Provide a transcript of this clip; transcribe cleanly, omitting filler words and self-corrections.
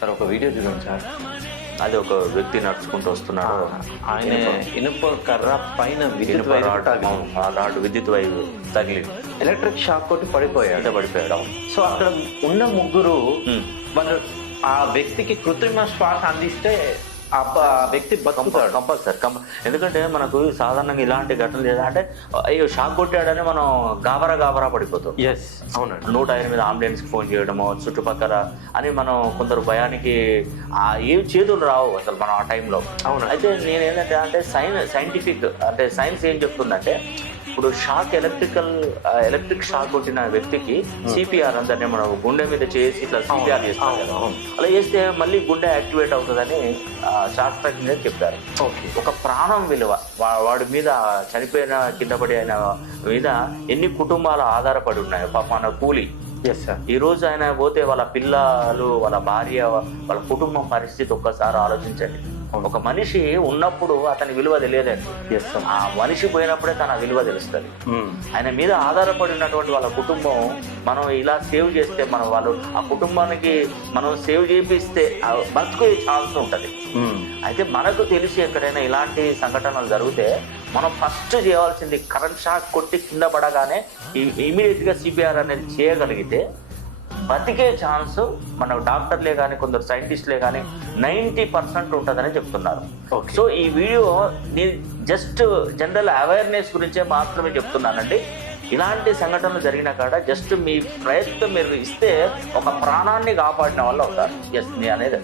Sir ఒక video చూడండి sir. అది ఒక వ్యక్తి నడుచుకుంటూ వస్తున్నాడు. ఆయన ఇనుప కర్ర పైన విద్యుత్ ఇనుప వైర్ రాడ్, తగిలింది. ఆ రాడ్ విద్యుత్ వైపు తగిలింది, ఎలక్ట్రిక్ షాక్ కొట్టి పడిపోయాడు. కింద పడిపోయాడు. అవును. సో అక్కడ ఉన్న ముగ్గురు వాళ్ళు ఆ వ్యక్తికి కృత్రిమ శ్వాస అందిస్తే ఆ వ్యక్తి బతుకుతాడు. కంపల్సరీ ఎందుకంటే మనకు సాధారణంగా ఇలాంటి ఘటనలు అంటే అయ్యో షాక్ కొట్టాడని మనం గాబరా పడిపోతాం. ఎస్, అవునండి. 108 అంబులెన్స్కి ఫోన్ చేయడము చుట్టుపక్కల అని మనం కొందరు భయానికి ఏం చేతులు రావు అసలు మనం ఆ టైంలో. అవును. అయితే నేను ఏంటంటే అంటే సైంటిఫిక్ అంటే సైన్స్ ఏం చెప్తుందంటే ఇప్పుడు ఎలక్ట్రిక్ షాక్ కొట్టిన వ్యక్తికి సిపిఆర్ అంటే మనం గుండె మీద చేసి ఇట్లా సిపిఆర్ చేస్తాం కదా, అలా చేస్తే మళ్ళీ గుండె యాక్టివేట్ అవుతుందని శాస్త్రజ్ఞులు చెప్పారు. ఓకే. ఒక ప్రాణం విలువ వాడి మీద చనిపోయిన కింద పడి ఆయన మీద ఎన్ని కుటుంబాలు ఆధారపడి ఉన్నాయి. పాప కూలి. Yes sir. ఈ రోజు ఆయన పోతే వాళ్ళ పిల్లలు, వాళ్ళ భార్య, వాళ్ళ కుటుంబం పరిస్థితి ఒక్కసారి ఆలోచించండి. ఒక మనిషి ఉన్నప్పుడు అతని విలువ తెలియదండి. Yes sir. ఆ మనిషి పోయినప్పుడే తన విలువ తెలుస్తుంది. ఆయన మీద ఆధారపడి ఉన్నటువంటి వాళ్ళ కుటుంబం మనం ఇలా సేవ్ చేస్తే వాళ్ళు ఆ కుటుంబానికి మనం సేవ్ చేపిస్తే బతుకునే ఛాన్స్ ఉంటుంది. అయితే మనకు తెలిసి ఎక్కడైనా ఇలాంటి సంఘటనలు జరిగితే మనం ఫస్ట్ చేయవలసింది కరెంట్ షాక్ కొట్టి కింద పడగానే ఇమీడియట్గా సిపిఆర్ అనేది చేయగలిగితే బతికే ఛాన్స్ మన డాక్టర్లే కానీ కొందరు సైంటిస్టులే కానీ 90% ఉంటుందని చెప్తున్నారు. సో ఈ వీడియో నేను జస్ట్ జనరల్ అవేర్నెస్ గురించే మాత్రమే చెప్తున్నానండి. ఇలాంటి సంఘటనలు జరిగిన కాడ జస్ట్ మీ ప్రయత్నం మీరు ఇస్తే ఒక ప్రాణాన్ని కాపాడిన వాళ్ళు అవుతారు. ఎస్, నేను అనేది